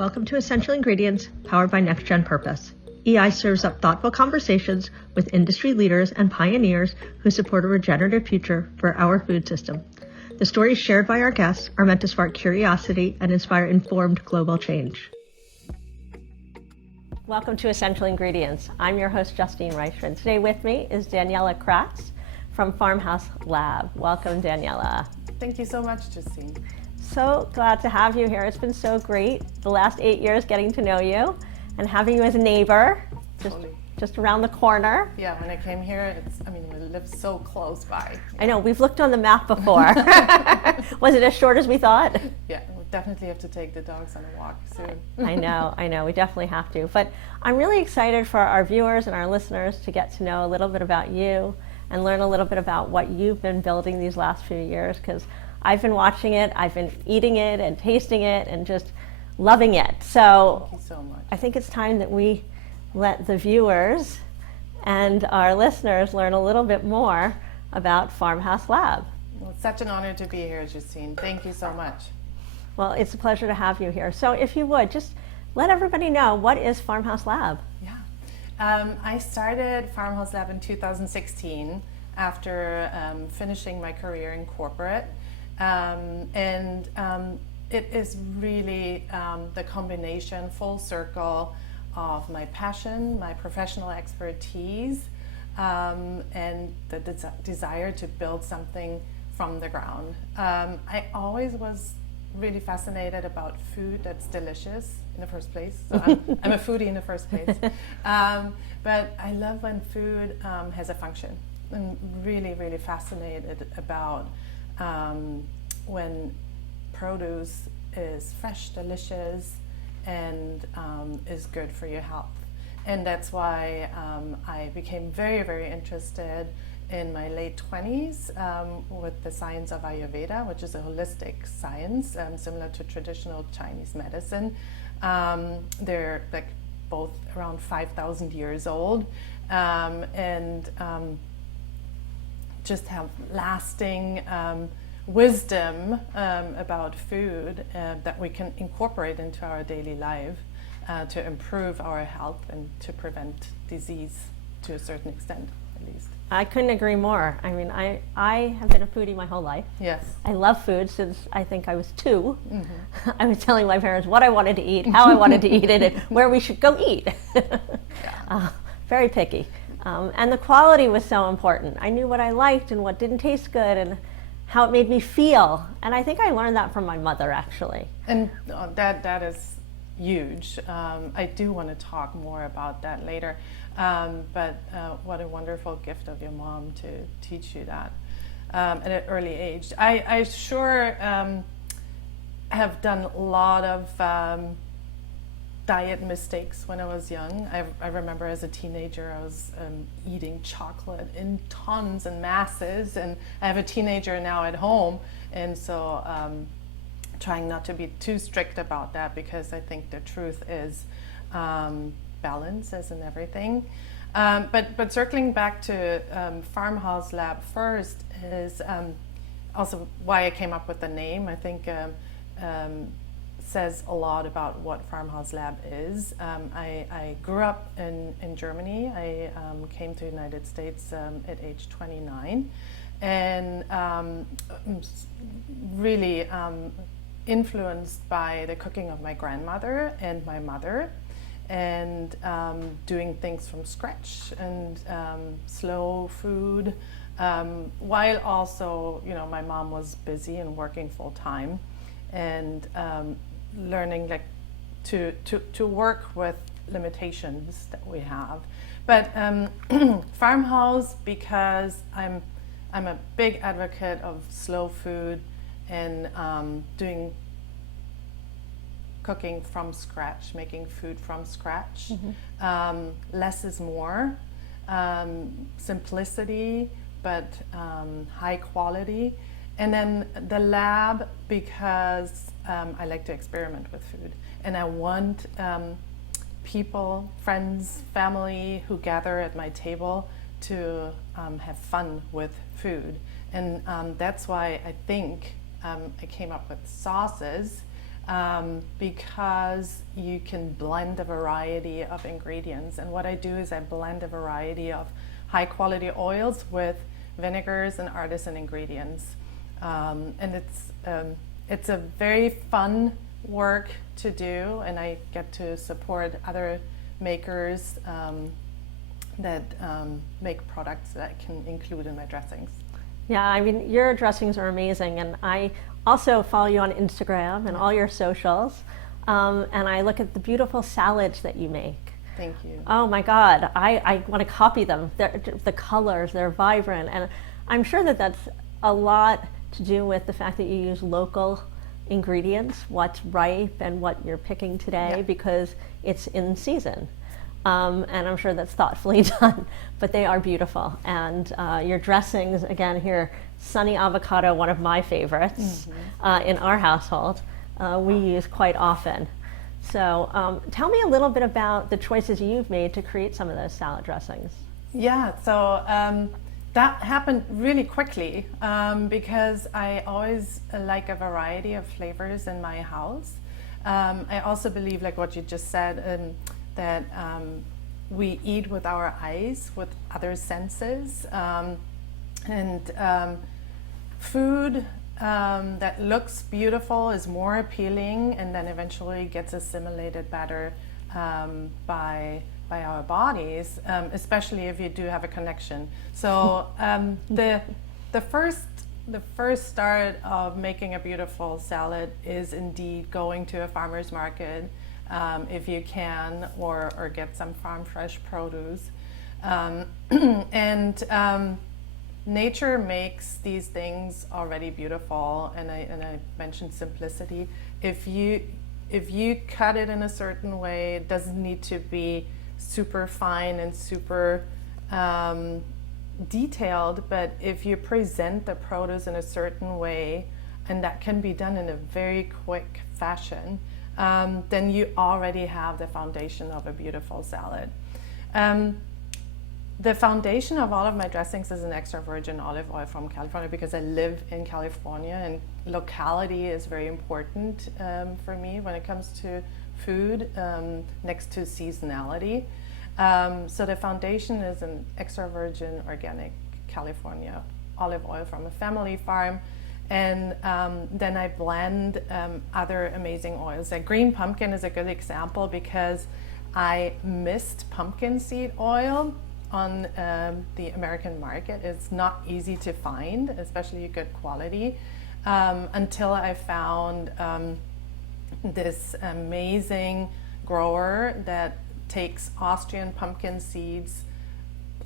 Welcome to Essential Ingredients, powered by Next Gen Purpose. EI serves up thoughtful conversations with industry leaders and pioneers who support a regenerative future for our food system. The stories shared by our guests are meant to spark curiosity and inspire informed global change. Welcome to Essential Ingredients. I'm your host, Justine Reichman. Today with me is Daniela Kratz from Farmhouse Lab. Welcome, Daniela. Thank you so much, Justine. So glad to have you here. It's been so great the last 8 years getting to know you and having you as a neighbor, just around the corner. Yeah, when I came here, we live so close by. I know, we've looked on the map before. Was it as short as we thought? Yeah, we'll definitely have to take the dogs on a walk soon. I know, we definitely have to. But I'm really excited for our viewers and our listeners to get to know a little bit about you and learn a little bit about what you've been building these last few years, because I've been watching it, I've been eating it and tasting it and just loving it. So, thank you so much. I think it's time that we let the viewers and our listeners learn a little bit more about Farmhouse Lab. Well, it's such an honor to be here, Justine. Thank you so much. Well, it's a pleasure to have you here. So if you would, just let everybody know, what is Farmhouse Lab? Yeah. I started Farmhouse Lab in 2016 after finishing my career in corporate. It is really the combination, full circle, of my passion, my professional expertise, and the desire to build something from the ground. I always was really fascinated about food that's delicious in the first place. So I'm a foodie in the first place. But I love when food has a function. I'm really, really fascinated about when produce is fresh, delicious, and is good for your health. And that's why I became very, very interested in my late 20s with the science of Ayurveda, which is a holistic science similar to traditional Chinese medicine. They're like both around 5,000 years old, and just have lasting wisdom about food that we can incorporate into our daily life to improve our health and to prevent disease to a certain extent, at least. I couldn't agree more. I mean, I have been a foodie my whole life. Yes. I love food since I think I was 2. Mm-hmm. I was telling my parents what I wanted to eat, how I wanted to eat it, and where we should go eat. Yeah. Very picky. And the quality was so important. I knew what I liked and what didn't taste good and how it made me feel. And I think I learned that from my mother, actually. And that is huge. I do want to talk more about that later. But what a wonderful gift of your mom to teach you that at an early age. I sure have done a lot of diet mistakes when I was young. I remember as a teenager I was eating chocolate in tons and masses, and I have a teenager now at home, and so trying not to be too strict about that, because I think the truth is balance as in everything. But circling back to Farmhouse Lab first is also why I came up with the name. I think says a lot about what Farmhouse Lab is. I grew up in Germany. I came to the United States at age 29, and really influenced by the cooking of my grandmother and my mother, and doing things from scratch and slow food, while also, my mom was busy and working full time, and learning like to work with limitations that we have. But Farmhouse, because I'm a big advocate of slow food and doing cooking from scratch, making food from scratch. Less is more. Simplicity, but high quality. And then the lab, because I like to experiment with food, and I want people, friends, family who gather at my table to have fun with food. And that's why I think I came up with sauces, because you can blend a variety of ingredients. And what I do is I blend a variety of high quality oils with vinegars and artisan ingredients. And it's a very fun work to do, and I get to support other makers that make products that I can include in my dressings. Yeah, I mean, your dressings are amazing, and I also follow you on Instagram and all your socials, and I look at the beautiful salads that you make. Thank you. Oh my God, I want to copy them. The colors, they're vibrant, and I'm sure that that's a lot to do with the fact that you use local ingredients, what's ripe and what you're picking today, because it's in season. And I'm sure that's thoughtfully done, but they are beautiful. And your dressings, again here, sunny avocado, one of my favorites in our household, we use quite often. So tell me a little bit about the choices you've made to create some of those salad dressings. Yeah, so that happened really quickly because I always like a variety of flavors in my house. I also believe, like what you just said, that we eat with our eyes, with other senses, and food that looks beautiful is more appealing, and then eventually gets assimilated better by our bodies, especially if you do have a connection. So the first start of making a beautiful salad is indeed going to a farmer's market, if you can, or get some farm fresh produce. And nature makes these things already beautiful, and I mentioned simplicity. If you cut it in a certain way, it doesn't need to be super fine and super detailed, but if you present the produce in a certain way, and that can be done in a very quick fashion, then you already have the foundation of a beautiful salad. The foundation of all of my dressings is an extra virgin olive oil from California, because I live in California, and locality is very important for me when it comes to food, next to seasonality. So the foundation is an extra virgin organic California olive oil from a family farm. And then I blend other amazing oils. Like green pumpkin is a good example, because I missed pumpkin seed oil on the American market. It's not easy to find, especially good quality, until I found this amazing grower that takes Austrian pumpkin seeds,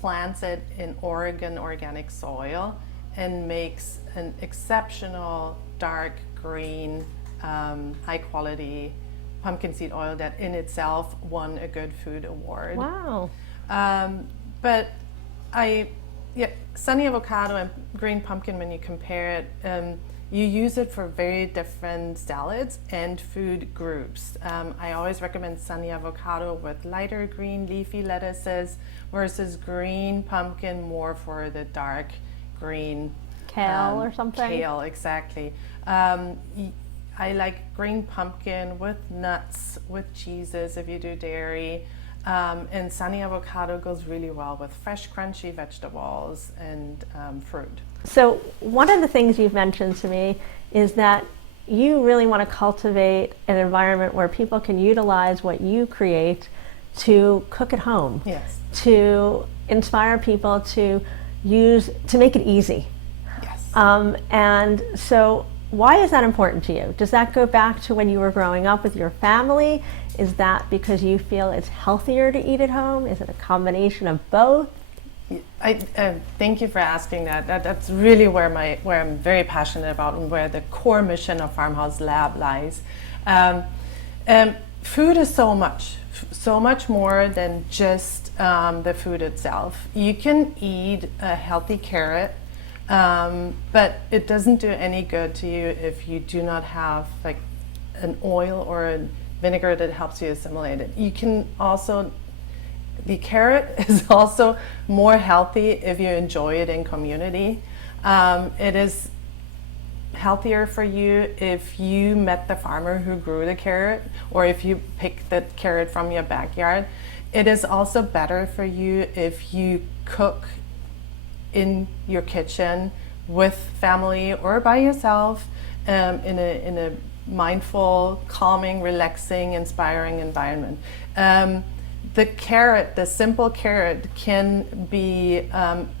plants it in Oregon organic soil, and makes an exceptional dark green, high quality pumpkin seed oil that in itself won a Good Food Award. Wow. But sunny avocado and green pumpkin, when you compare it, you use it for very different salads and food groups. I always recommend sunny avocado with lighter green leafy lettuces versus green pumpkin more for the dark green. Kale or something? Kale, exactly. I like green pumpkin with nuts, with cheeses if you do dairy. And sunny avocado goes really well with fresh, crunchy vegetables and fruit. So one of the things you've mentioned to me is that you really want to cultivate an environment where people can utilize what you create to cook at home. Yes. To inspire people to make it easy. Yes. And so why is that important to you? Does that go back to when you were growing up with your family? Is that because you feel it's healthier to eat at home? Is it a combination of both? I thank you for asking that. That's really where I'm very passionate about, and where the core mission of Farmhouse Lab lies. Food is so much more than just the food itself. You can eat a healthy carrot, but it doesn't do any good to you if you do not have like an oil or a vinegar that helps you assimilate it. You can also, the carrot is also more healthy if you enjoy it in community. It is healthier for you if you met the farmer who grew the carrot, or if you picked the carrot from your backyard. It is also better for you if you cook in your kitchen with family or by yourself, in a mindful, calming, relaxing, inspiring environment. The carrot, the simple carrot, can be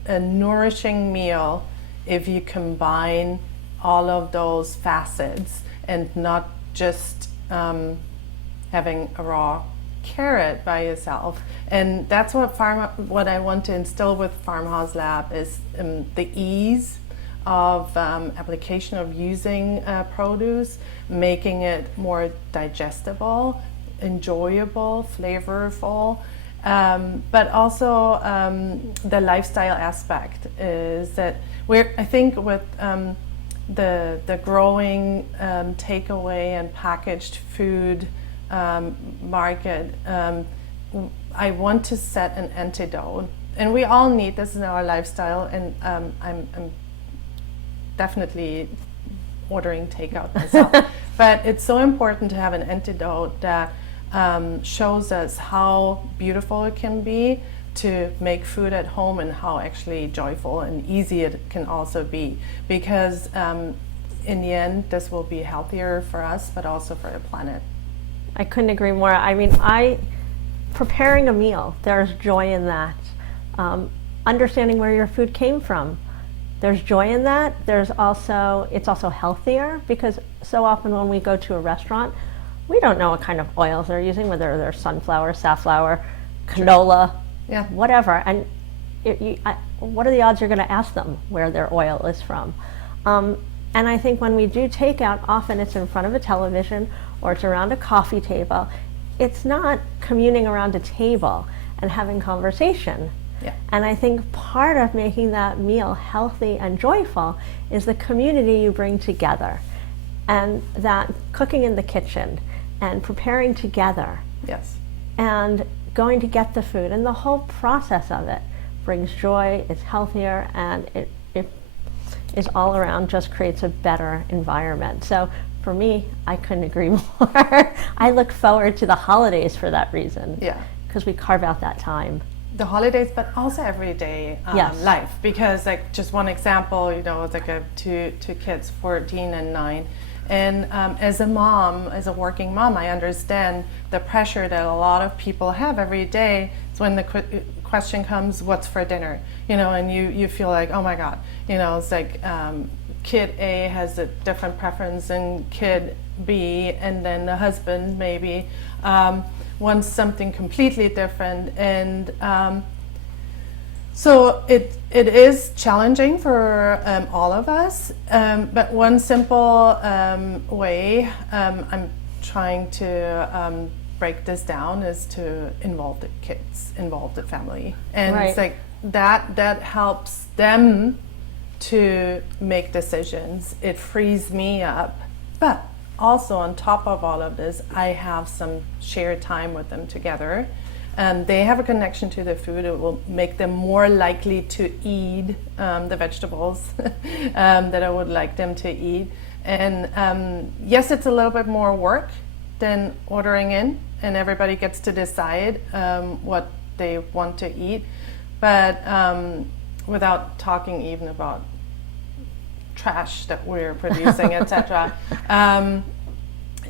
a nourishing meal if you combine all of those facets and not just having a raw carrot by yourself. And that's what I want to instill with Farmhouse Lab is the ease of application of using produce, making it more digestible, enjoyable, flavorful, but also the lifestyle aspect is that I think with the growing takeaway and packaged food market, I want to set an antidote, and we all need this in our lifestyle, and I'm definitely ordering takeout myself. But it's so important to have an antidote that shows us how beautiful it can be to make food at home and how actually joyful and easy it can also be. Because in the end, this will be healthier for us, but also for the planet. I couldn't agree more. I mean, preparing a meal, there's joy in that. Understanding where your food came from, there's joy in that. It's also healthier, because so often when we go to a restaurant, we don't know what kind of oils they're using, whether they're sunflower, safflower, canola, whatever. And what are the odds you're going to ask them where their oil is from? And I think when we do takeout, often it's in front of a television or it's around a coffee table. It's not communing around a table and having conversation. Yeah. And I think part of making that meal healthy and joyful is the community you bring together, and that cooking in the kitchen and preparing together. Yes. And going to get the food, and the whole process of it brings joy, it's healthier, and it is all around just creates a better environment. So for me, I couldn't agree more. I look forward to the holidays for that reason. Yeah. Because we carve out that time. The holidays, but also everyday life. Because like just one example, it's like two kids, 14 and 9. And as a mom, as a working mom, I understand the pressure that a lot of people have every day. It's when the question comes, what's for dinner? And you feel like, oh my God, it's like kid A has a different preference than kid B, and then the husband maybe wants something completely different. And so it is challenging for all of us, but one simple way I'm trying to break this down is to involve the kids, involve the family. And Right. It's like that helps them to make decisions. It frees me up. But also on top of all of this, I have some shared time with them together. They have a connection to the food. It will make them more likely to eat the vegetables that I would like them to eat. And yes, it's a little bit more work than ordering in, and everybody gets to decide what they want to eat. But without talking even about trash that we're producing, etc.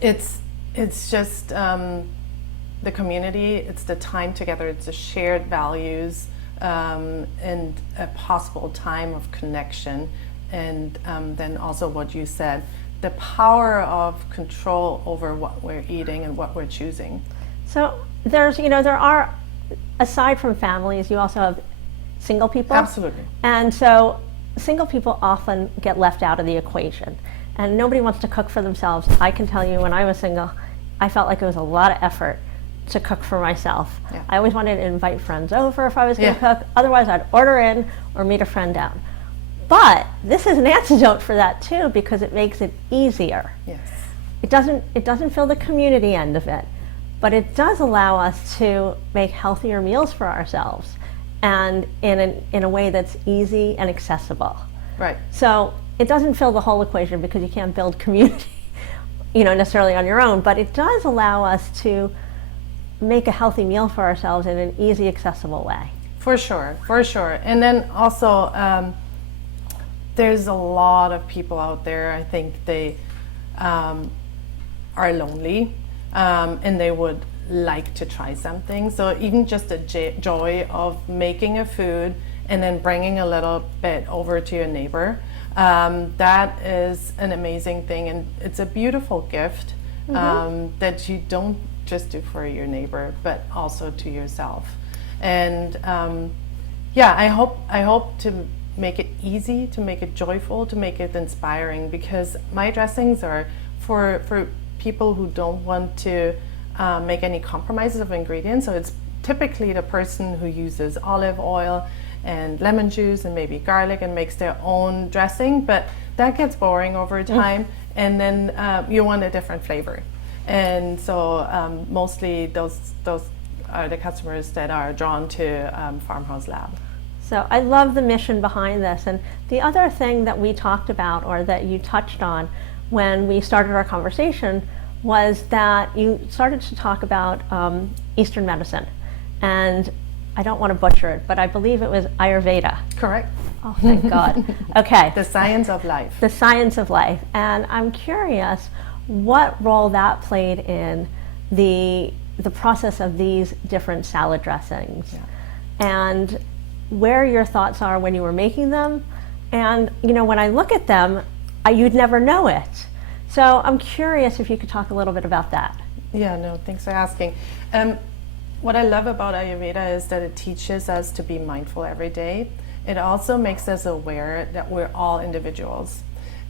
It's just the community, it's the time together, it's the shared values, and a possible time of connection. And then also what you said, the power of control over what we're eating and what we're choosing. So there are, aside from families, you also have single people. Absolutely. And so single people often get left out of the equation, and nobody wants to cook for themselves. I can tell you, when I was single, I felt like it was a lot of effort to cook for myself. Yeah. I always wanted to invite friends over if I was going to cook. Otherwise, I'd order in or meet a friend down. But this is an antidote for that too, because it makes it easier. Yes. It doesn't fill the community end of it, but it does allow us to make healthier meals for ourselves, and in a way that's easy and accessible. Right. So it doesn't fill the whole equation because you can't build community, necessarily on your own, but it does allow us to make a healthy meal for ourselves in an easy, accessible way. For sure, for sure. And then also, there's a lot of people out there, I think they are lonely, and they would like to try something. So even just the joy of making a food and then bringing a little bit over to your neighbor, that is an amazing thing, and it's a beautiful gift that you don't just do for your neighbor, but also to yourself. And I hope to make it easy, to make it joyful, to make it inspiring, because my dressings are for people who don't want to make any compromises of ingredients. So it's typically the person who uses olive oil and lemon juice and maybe garlic and makes their own dressing, but that gets boring over time, and then you want a different flavor. And so mostly those are the customers that are drawn to Farmhouse Lab. So I love the mission behind this. And the other thing that we talked about, or that you touched on when we started our conversation, was that you started to talk about Eastern medicine. And I don't want to butcher it, but I believe it was Ayurveda. Correct. Oh, thank God. Okay. The science of life. The science of life. And I'm curious what role that played in the process of these different salad dressings, and where your thoughts are when you were making them. And when I look at them, you'd never know it. So I'm curious if you could talk a little bit about that. Yeah, no, thanks for asking. What I love about Ayurveda is that it teaches us to be mindful every day. It also makes us aware that we're all individuals.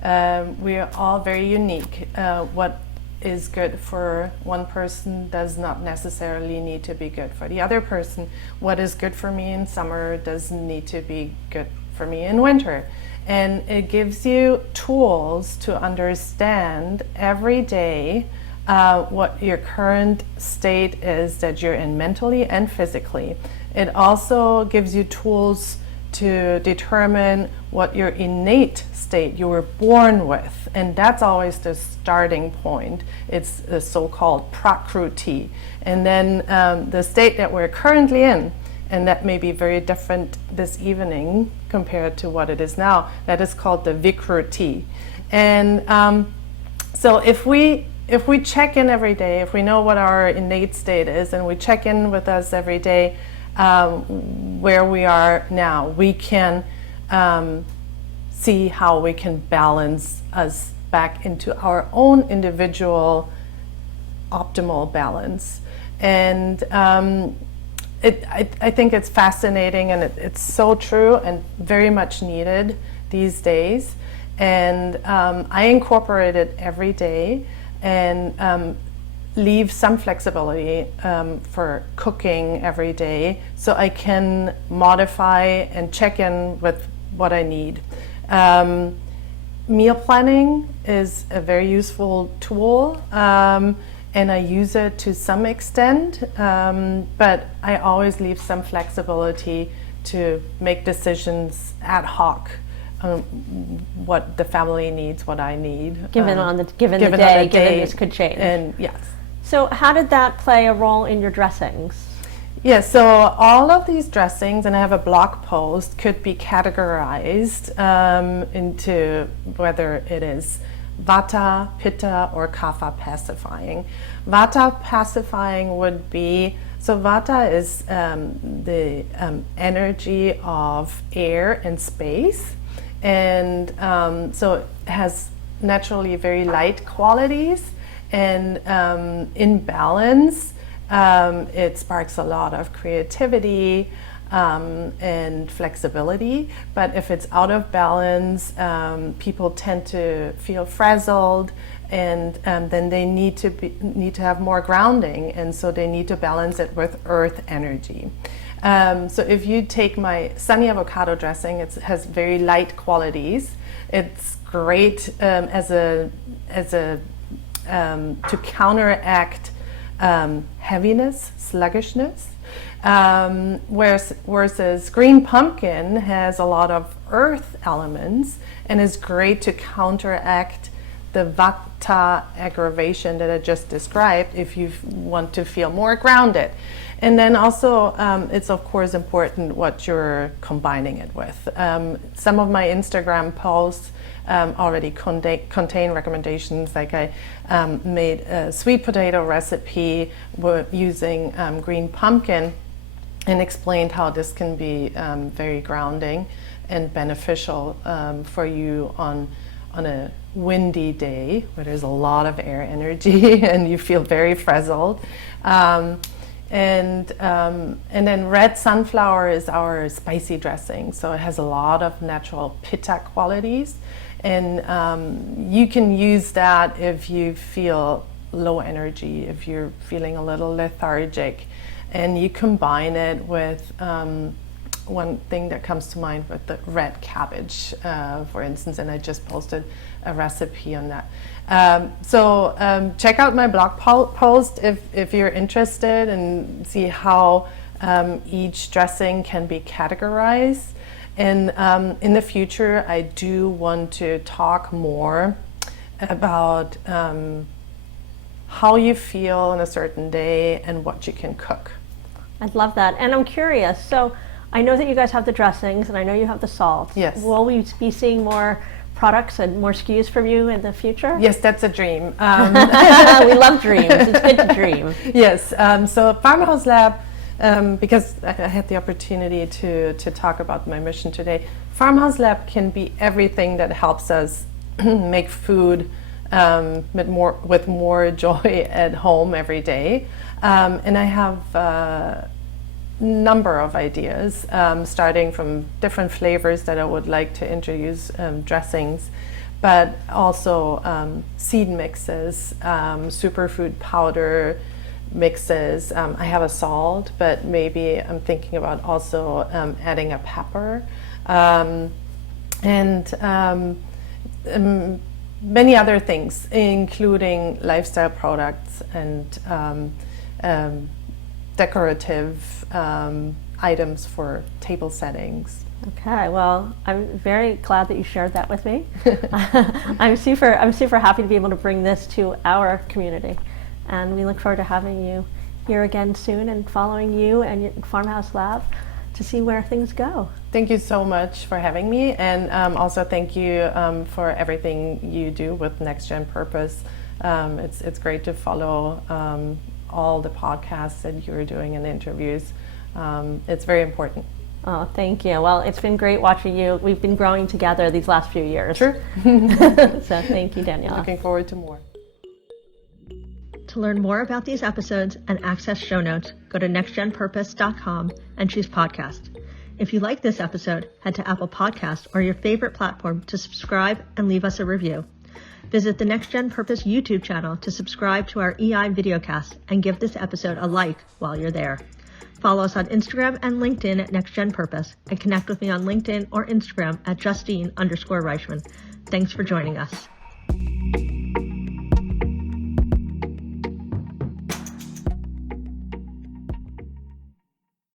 We are all very unique. What is good for one person does not necessarily need to be good for the other person. What is good for me in summer doesn't need to be good for me in winter. And it gives you tools to understand every day what your current state is that you're in mentally and physically. It also gives you tools to determine what your innate state you were born with, and that's always the starting point. It's the so-called prakruti, and then the state that we're currently in, and that may be very different this evening compared to what it is now, that is called the vikruti. And so if we check in every day, if we know what our innate state is, and we check in with us every day, where we are now, we can see how we can balance us back into our own individual optimal balance. And I think it's fascinating, and it's so true and very much needed these days. And I incorporate it every day, and leave some flexibility for cooking every day, so I can modify and check in with what I need. Meal planning is a very useful tool, and I use it to some extent, but I always leave some flexibility to make decisions ad hoc. What the family needs, what I need. Given the day, given this could change. And yes. So how did that play a role in your dressings? Yeah, so all of these dressings, and I have a blog post, could be categorized into whether it is Vata, Pitta, or Kapha pacifying. Vata pacifying would be, so Vata is the energy of air and space, and so it has naturally very light qualities, and in balance, it sparks a lot of creativity and flexibility. But if it's out of balance, people tend to feel frazzled, and then they need to have more grounding, and so they need to balance it with earth energy. So if you take my sunny avocado dressing, it has very light qualities. It's great to counteract heaviness, sluggishness, versus green pumpkin has a lot of earth elements and is great to counteract the vata aggravation that I just described if you want to feel more grounded. And then also, it's of course important what you're combining it with. Some of my Instagram posts already contain recommendations, like I made a sweet potato recipe using green pumpkin and explained how this can be very grounding and beneficial for you on a windy day where there's a lot of air energy and you feel very frazzled. And then red sunflower is our spicy dressing, so it has a lot of natural pitta qualities, and you can use that if you feel low energy, if you're feeling a little lethargic, and you combine it with one thing that comes to mind with the red cabbage, for instance, and I just posted a recipe on that. So check out my blog post if you're interested, and see how each dressing can be categorized. And in the future, I do want to talk more about how you feel on a certain day and what you can cook. I'd love that. And I'm curious, so I know that you guys have the dressings and I know you have the salt. Yes. Will we be seeing more products and more SKUs from you in the future? Yes, that's a dream. We love dreams. It's good to dream. Yes. So Farmhouse Lab, because I had the opportunity to talk about my mission today, Farmhouse Lab can be everything that helps us make food with more joy at home every day. And I have number of ideas, starting from different flavors that I would like to introduce, dressings, but also seed mixes, superfood powder mixes. I have a salt, but maybe I'm thinking about also adding a pepper, and many other things, including lifestyle products and decorative items for table settings. Okay, well, I'm very glad that you shared that with me. I'm super happy to be able to bring this to our community, and we look forward to having you here again soon and following you and your Farmhouse Lab to see where things go. Thank you so much for having me, and also thank you for everything you do with Next Gen Purpose. It's great to follow all the podcasts that you're doing and the interviews. It's very important. Oh, thank you. Well, it's been great watching you. We've been growing together these last few years. Sure. So thank you, Daniela. Looking forward to more. To learn more about these episodes and access show notes, go to nextgenpurpose.com and choose podcast. If you like this episode, head to Apple Podcasts or your favorite platform to subscribe and leave us a review. Visit the Next Gen Purpose YouTube channel to subscribe to our EI videocast and give this episode a like while you're there. Follow us on Instagram and LinkedIn at Next Gen Purpose, and connect with me on LinkedIn or Instagram at Justine_Reichman. Thanks for joining us.